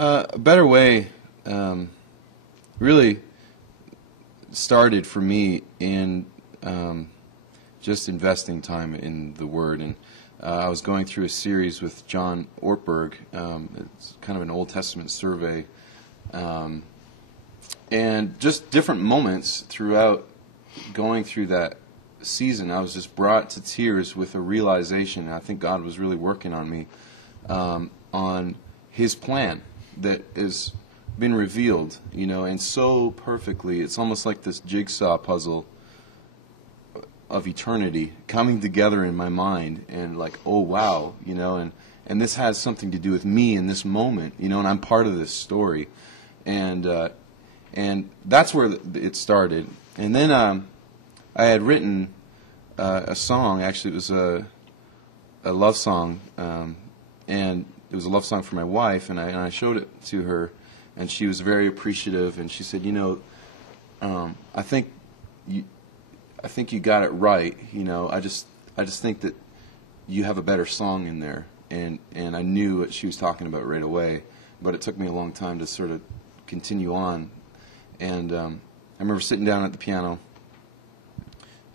A better way really started for me in just investing time in the Word. And I was going through a series with John Ortberg. It's kind of an Old Testament survey. And just different moments throughout going through that season, I was just brought to tears with a realization. I think God was really working on me on His plan that has been revealed, and so perfectly. It's almost like this jigsaw puzzle of eternity coming together in my mind, and like, oh wow, and this has something to do with me in this moment, and I'm part of this story, and that's where it started. And then I had written a song. Actually, it was a love song, and it was a love song for my wife, and I showed it to her, and she was very appreciative, and she said, I think you got it right. I just think that you have a better song in there, and I knew what she was talking about right away, but it took me a long time to sort of continue on. And I remember sitting down at the piano,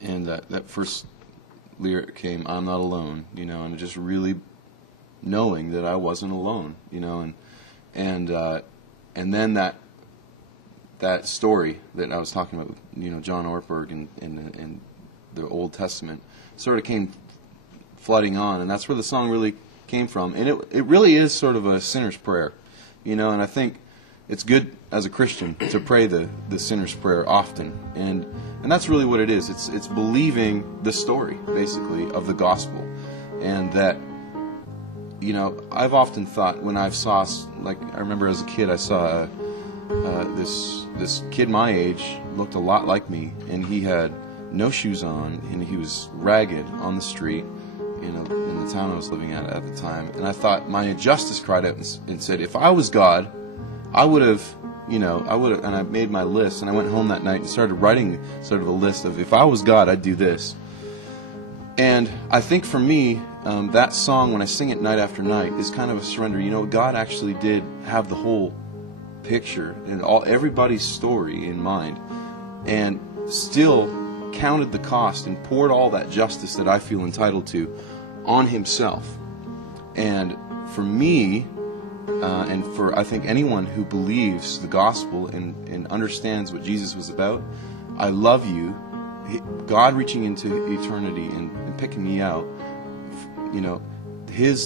and that first lyric came, "I'm not alone," and just really knowing that I wasn't alone, and then that story that I was talking about, John Ortberg and the Old Testament sort of came flooding on, and that's where the song really came from. And it really is sort of a sinner's prayer, and I think it's good as a Christian to pray the sinner's prayer often, and that's really what it is. It's believing the story, basically, of the gospel, and that, I've often thought when I remember as a kid, I saw this kid my age, looked a lot like me, and he had no shoes on, and he was ragged on the street, in the town I was living at the time. And I thought, my injustice cried out and said, if I was God, I would have, and I made my list, and I went home that night and started writing sort of a list of, if I was God, I'd do this. And I think for me, that song, when I sing it night after night, is kind of a surrender. God actually did have the whole picture and everybody's story in mind, and still counted the cost and poured all that justice that I feel entitled to on Himself. And for me, and for I think anyone who believes the gospel and understands what Jesus was about, I love you, God reaching into eternity and picking me out,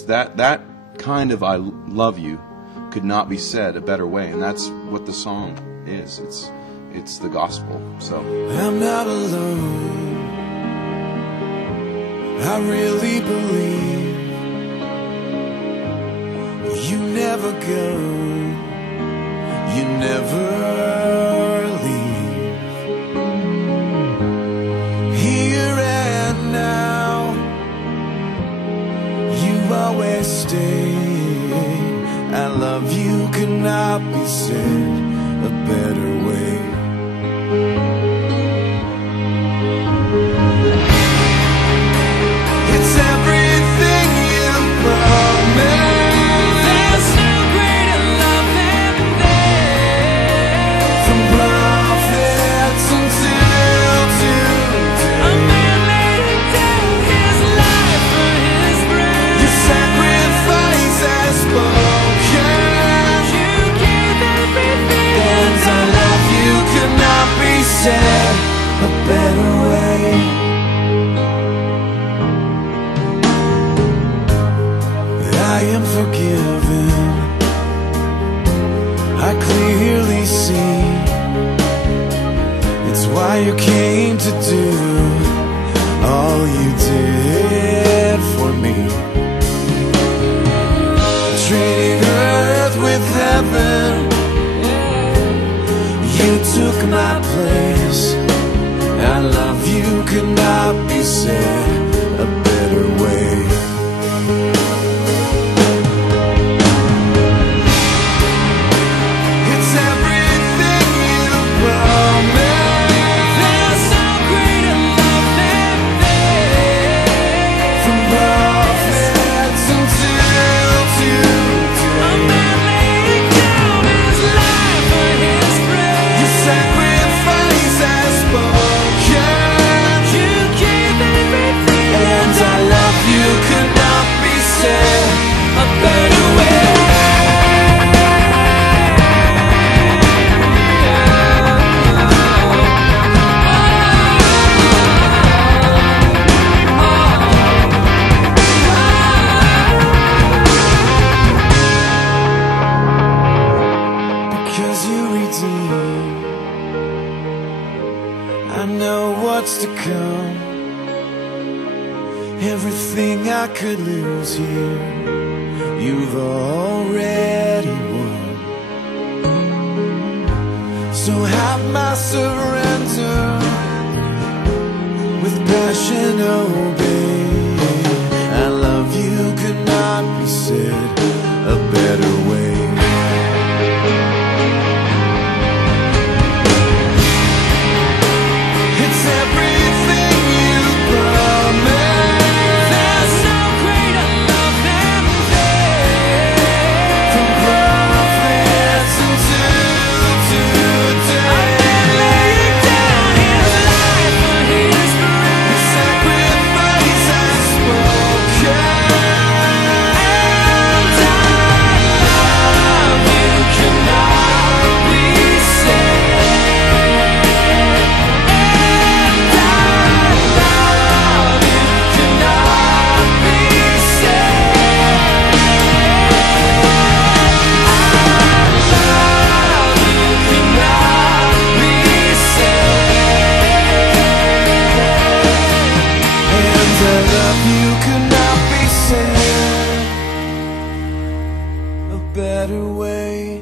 that kind of I love you could not be said a better way, and that's what the song is. It's the gospel. So I'm not alone. I really believe you never go, you never leave. Here and now, you always stay. I love you could not be said a better way. It's everything you promised. There's no greater love than this. From prophets until today, a man laid down his life for his friends. Your sacrifice has spoken. Could not be said a better way. I am forgiven. I clearly see it's why you came to do all you did for me. Trading earth with heaven, you took my place. I love you could not be said a better way. It's everything you promised. There's no greater love than this. From prophets until today, a man laid down Everything I could lose here, you've already won. So have my surrender, with passion obey. I love you could not be said a better way. It's everything you promised. There's no greater love than this. From prophets until today, a man laying down his life for his friend. His sacrifice has spoken. And I love you cannot be said. And I love you cannot be said. And I love you cannot be said a better way.